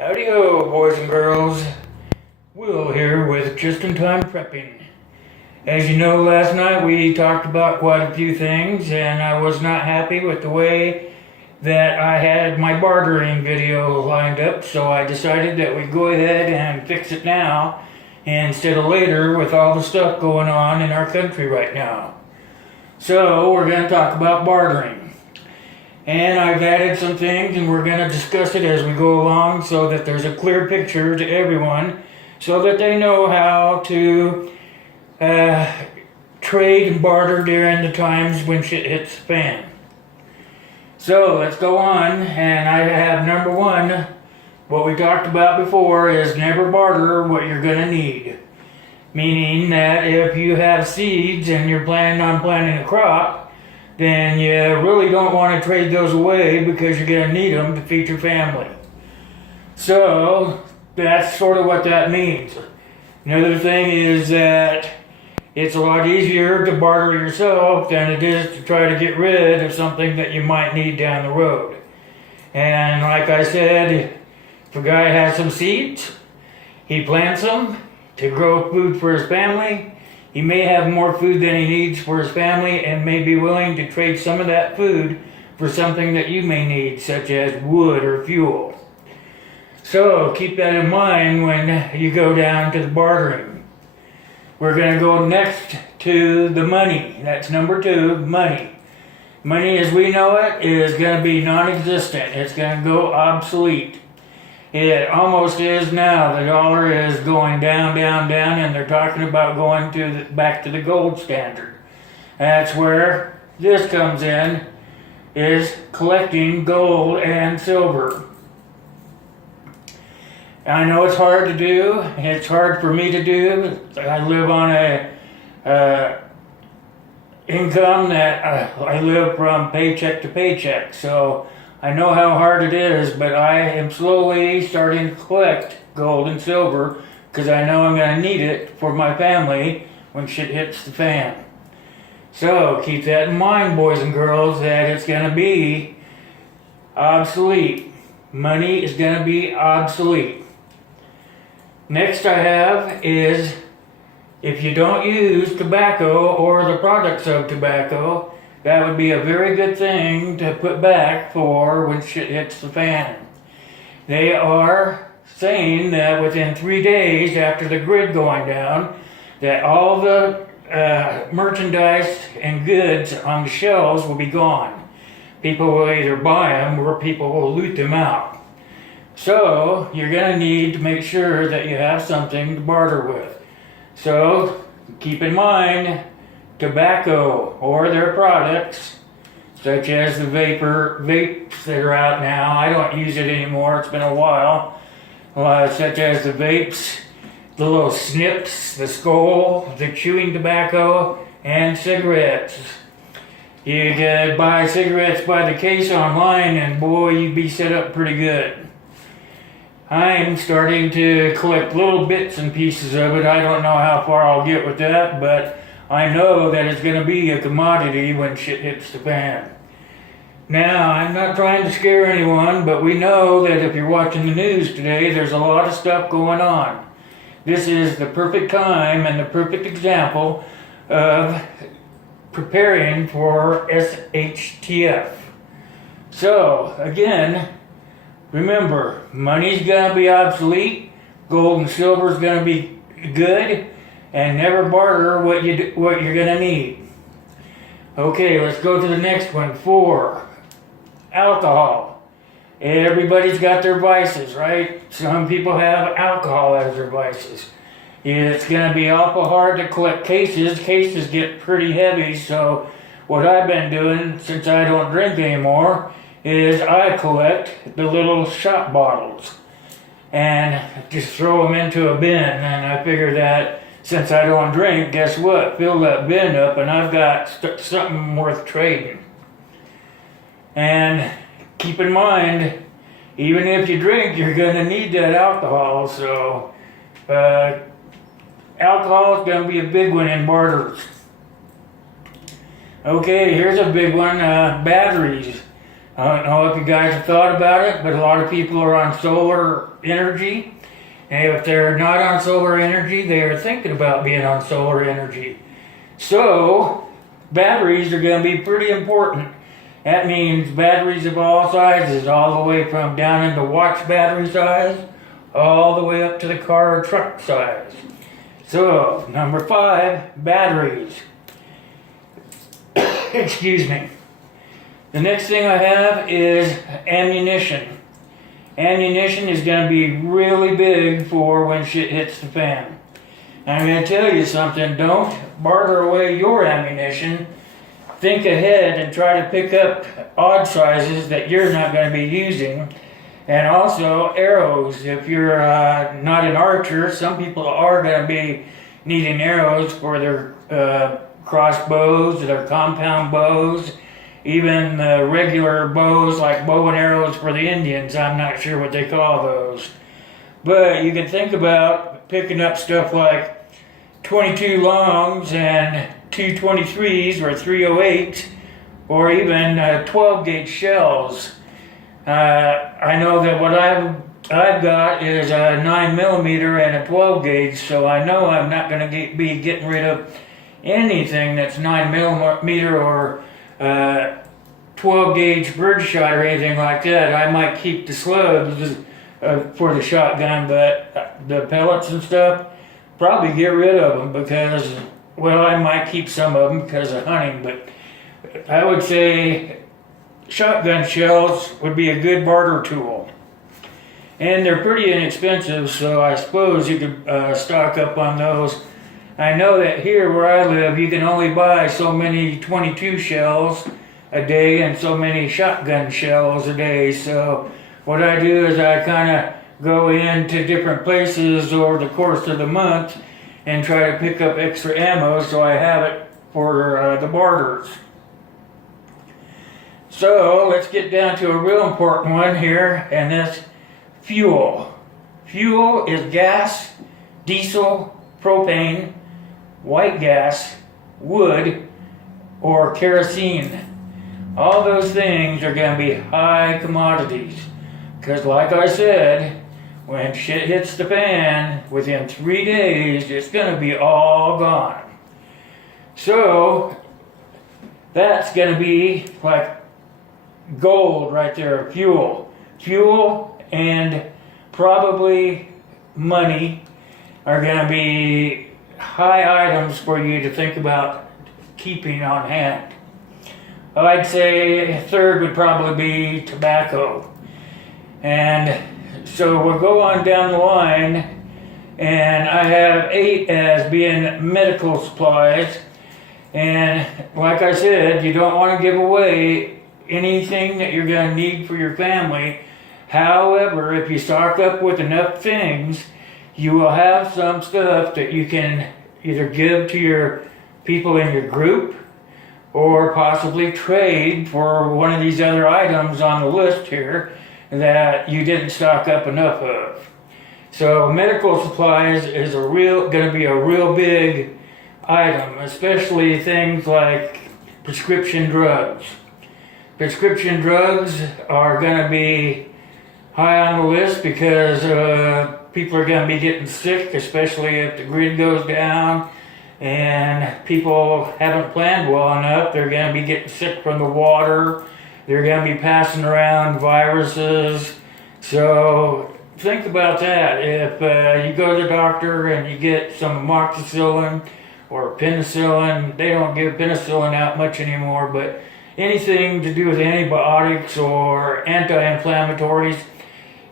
Howdy-ho, boys and girls. Will here with Just-in-Time Prepping. As you know, last night we talked about quite a few things, and I was not happy with the way that I had my bartering video lined up, so I decided that we'd go ahead and fix it now instead of later with all the stuff going on in our country right now. So, we're going to talk about bartering. And I've added some things, and we're going to discuss it as we go along so that there's a clear picture to everyone so that they know how to trade and barter during the times when shit hits the fan. So let's go on, and I have number one. What we talked about before is never barter what you're going to need. Meaning that if you have seeds and you're planning on planting a crop, then you really don't want to trade those away because you're going to need them to feed your family. So that's sort of what that means. Another thing is that it's a lot easier to barter yourself than it is to try to get rid of something that you might need down the road. And like I said, if a guy has some seeds, he plants them to grow food for his family. He may have more food than he needs for his family and may be willing to trade some of that food for something that you may need, such as wood or fuel. So keep that in mind when you go down to the bartering. We're going to go next to the money. That's number two, money. Money as we know it is going to be non-existent. It's going to go obsolete. It almost is now. The dollar is going down, down, down, and they're talking about going back to the gold standard. That's where this comes in, is collecting gold and silver. I know it's hard to do. It's hard for me to do. I live on a income that I live from paycheck to paycheck, so I know how hard it is, but I am slowly starting to collect gold and silver because I know I'm going to need it for my family when shit hits the fan. So keep that in mind, boys and girls, that it's going to be obsolete. Money is going to be obsolete. Next I have is, if you don't use tobacco or the products of tobacco, that would be a very good thing to put back for when shit hits the fan. They are saying that within 3 days after the grid going down, that all the merchandise and goods on the shelves will be gone. People will either buy them or people will loot them out. So you're going to need to make sure that you have something to barter with. So keep in mind, tobacco or their products, such as the vapes that are out now. I don't use it anymore, it's been a while. Such as the vapes, the little snips, the skull, the chewing tobacco, and cigarettes. You could buy cigarettes by the case online, and boy, you'd be set up pretty good. I'm starting to collect little bits and pieces of it. I don't know how far I'll get with that, but I know that it's going to be a commodity when shit hits the fan. Now, I'm not trying to scare anyone, but we know that if you're watching the news today, there's a lot of stuff going on. This is the perfect time and the perfect example of preparing for SHTF. So, again, remember, money's going to be obsolete, gold and silver's going to be good, and never barter what you're going to need. Okay, let's go to the next one. 4, alcohol. Everybody's got their vices, right? Some people have alcohol as their vices. It's going to be awful hard to collect cases. Cases get pretty heavy, so what I've been doing, since I don't drink anymore, is I collect the little shot bottles and just throw them into a bin, and I figure that since I don't drink, guess what? Fill that bin up and I've got something worth trading. And keep in mind, even if you drink, you're going to need that alcohol. So alcohol is going to be a big one in barters. Okay, here's a big one, batteries. I don't know if you guys have thought about it, but a lot of people are on solar energy. And if they're not on solar energy, they are thinking about being on solar energy. So, batteries are going to be pretty important. That means batteries of all sizes, all the way from down into watch battery size, all the way up to the car or truck size. So, number 5, batteries. Excuse me. The next thing I have is ammunition. Ammunition is going to be really big for when shit hits the fan. I'm going to tell you something, don't barter away your ammunition. Think ahead and try to pick up odd sizes that you're not going to be using. And also arrows. If you're not an archer, some people are going to be needing arrows for their crossbows, their compound bows, even regular bows like bow and arrows for the Indians. I'm not sure what they call those. But you can think about picking up stuff like 22 longs and 223s or 308s or even 12 gauge shells. I know that what I've got is a 9mm and a 12 gauge, so I know I'm not going to be getting rid of anything that's 9mm or 12 gauge birdshot or anything like that. I might keep the slugs for the shotgun, but the pellets and stuff, probably get rid of them because, well, I might keep some of them because of hunting, but I would say shotgun shells would be a good barter tool. And they're pretty inexpensive, so I suppose you could stock up on those. I know that here where I live, you can only buy so many 22 shells a day and so many shotgun shells a day. So what I do is I kind of go into different places over the course of the month and try to pick up extra ammo so I have it for the barters. So let's get down to a real important one here, and that's fuel. Fuel is gas, diesel, propane, white gas, wood, or kerosene. All those things are going to be high commodities. Because like I said, when shit hits the fan, within 3 days, it's going to be all gone. So, that's going to be like gold right there, fuel. Fuel and probably money are going to be high items for you to think about keeping on hand. I'd say third would probably be tobacco. And so we'll go on down the line, and I have 8 as being medical supplies. And like I said, you don't want to give away anything that you're going to need for your family. However, if you stock up with enough things, you will have some stuff that you can either give to your people in your group or possibly trade for one of these other items on the list here that you didn't stock up enough of. So medical supplies is going to be a real big item, especially things like prescription drugs. Prescription drugs are going to be high on the list because people are going to be getting sick, especially if the grid goes down and people haven't planned well enough. They're going to be getting sick from the water. They're going to be passing around viruses. So think about that. If you go to the doctor and you get some amoxicillin or penicillin, they don't give penicillin out much anymore, but anything to do with antibiotics or anti-inflammatories,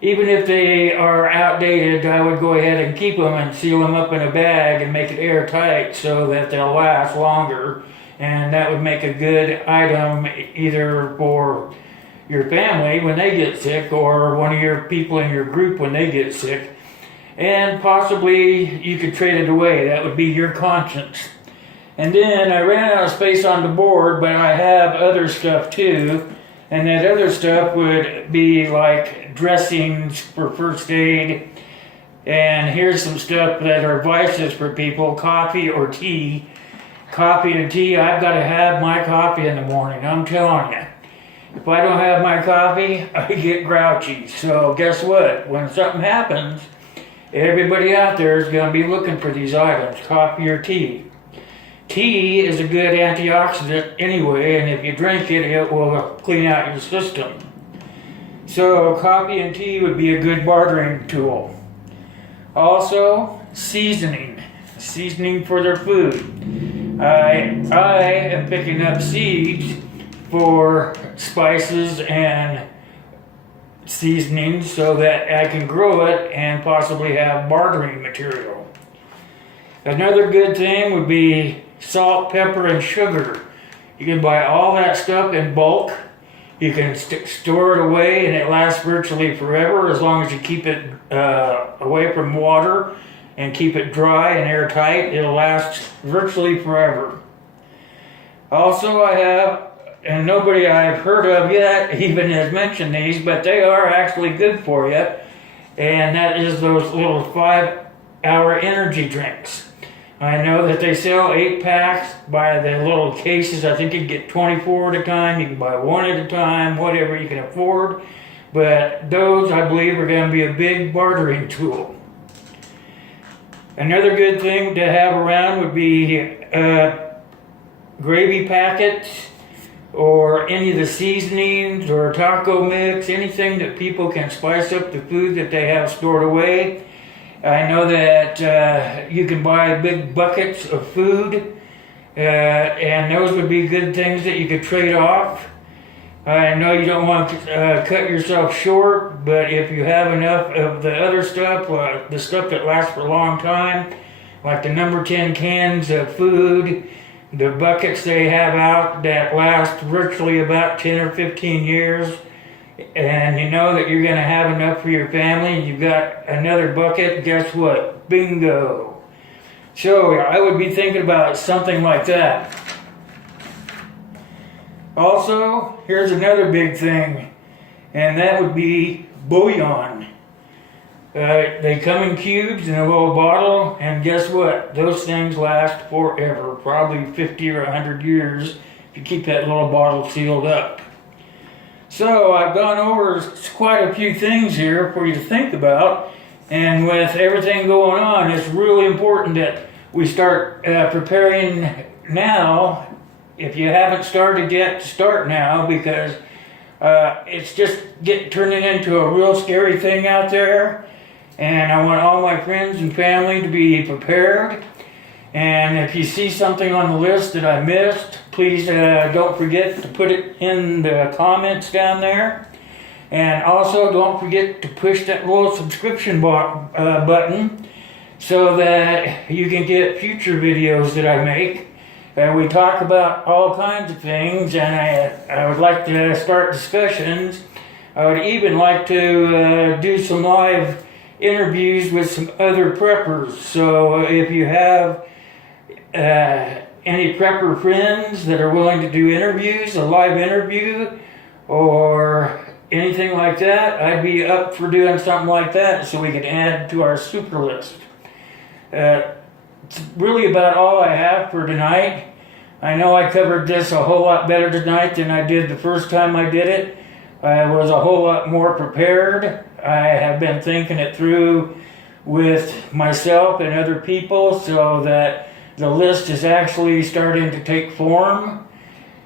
even if they are outdated, I would go ahead and keep them and seal them up in a bag and make it airtight so that they'll last longer. And that would make a good item either for your family when they get sick or one of your people in your group when they get sick. And possibly you could trade it away. That would be your conscience. And then I ran out of space on the board, but I have other stuff too. And that other stuff would be like dressings for first aid. And here's some stuff that are vices for people, coffee or tea. Coffee and tea, I've got to have my coffee in the morning, I'm telling you. If I don't have my coffee, I get grouchy. So guess what? When something happens, everybody out there is going to be looking for these items, coffee or tea. Tea is a good antioxidant anyway, and if you drink it, it will clean out your system. So coffee and tea would be a good bartering tool. Also, seasoning for their food. I am picking up seeds for spices and seasonings so that I can grow it and possibly have bartering material. Another good thing would be salt, pepper, and sugar. You can buy all that stuff in bulk. You can store it away and it lasts virtually forever as long as you keep it away from water and keep it dry and airtight. It'll last virtually forever. Also, I have, and nobody I've heard of yet even has mentioned these, but they are actually good for you, and that is those little 5-hour energy drinks. I know that they sell 8 packs by the little cases. I think you can get 24 at a time. You can buy one at a time, whatever you can afford. But those, I believe, are going to be a big bartering tool. Another good thing to have around would be gravy packets or any of the seasonings or taco mix, anything that people can spice up the food that they have stored away. I know that you can buy big buckets of food, and those would be good things that you could trade off. I know you don't want to cut yourself short, but if you have enough of the other stuff, the stuff that lasts for a long time, like the number 10 cans of food, the buckets they have out that last virtually about 10 or 15 years, and you know that you're going to have enough for your family, and you've got another bucket, guess what? Bingo! So I would be thinking about something like that. Also, here's another big thing, and that would be bullion. They come in cubes in a little bottle, and guess what? Those things last forever, probably 50 or 100 years if you keep that little bottle sealed up. So I've gone over quite a few things here for you to think about, and with everything going on, it's really important that we start preparing now. If you haven't started yet, start now, because it's just turning into a real scary thing out there, and I want all my friends and family to be prepared. And if you see something on the list that I missed, please don't forget to put it in the comments down there. And also don't forget to push that little subscription button so that you can get future videos that I make. We talk about all kinds of things, and I would like to start discussions. I would even like to do some live interviews with some other preppers. So if you have any prepper friends that are willing to do interviews, a live interview, or anything like that, I'd be up for doing something like that so we can add to our super list. It's really about all I have for tonight. I know I covered this a whole lot better tonight than I did the first time I did it. I was a whole lot more prepared. I have been thinking it through with myself and other people so that the list is actually starting to take form.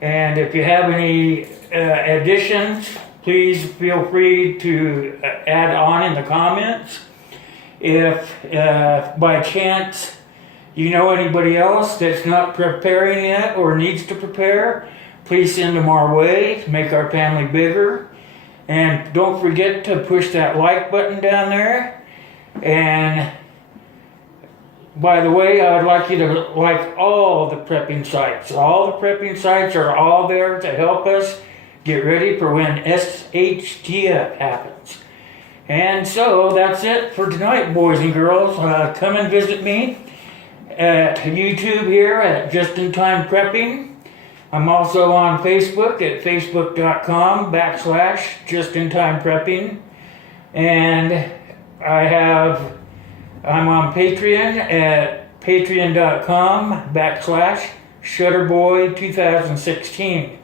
And if you have any additions, please feel free to add on in the comments. If by chance you know anybody else that's not preparing yet or needs to prepare, please send them our way to make our family bigger. And don't forget to push that like button down there. And by the way, I would like you to like all the prepping sites. All the prepping sites are all there to help us get ready for when SHTF happens. And so that's it for tonight, boys and girls. Come and visit me at YouTube here at Just In Time Prepping. I'm also on Facebook at facebook.com/justintimeprepping. And I'm on Patreon at patreon.com/Shutterboy2016.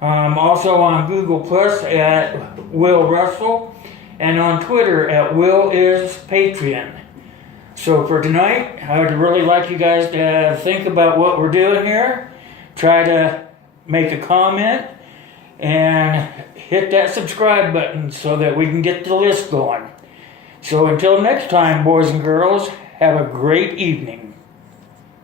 Also on Google Plus at Will Russell, and on Twitter at Will is Patreon. So for tonight, I would really like you guys to think about what we're doing here. Try to make a comment and hit that subscribe button so that we can get the list going. So until next time, boys and girls, have a great evening.